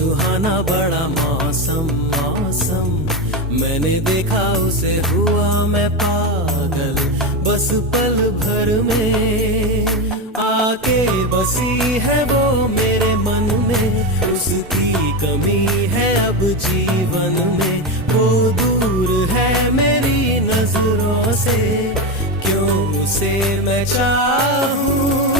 सुहाना बड़ा मौसम मौसम, मैंने देखा उसे हुआ मैं पागल, बस पल भर में आके बसी है वो मेरे मन में। उसकी कमी है अब जीवन में, वो दूर है मेरी नजरों से, क्यों उसे मैं चाहूं।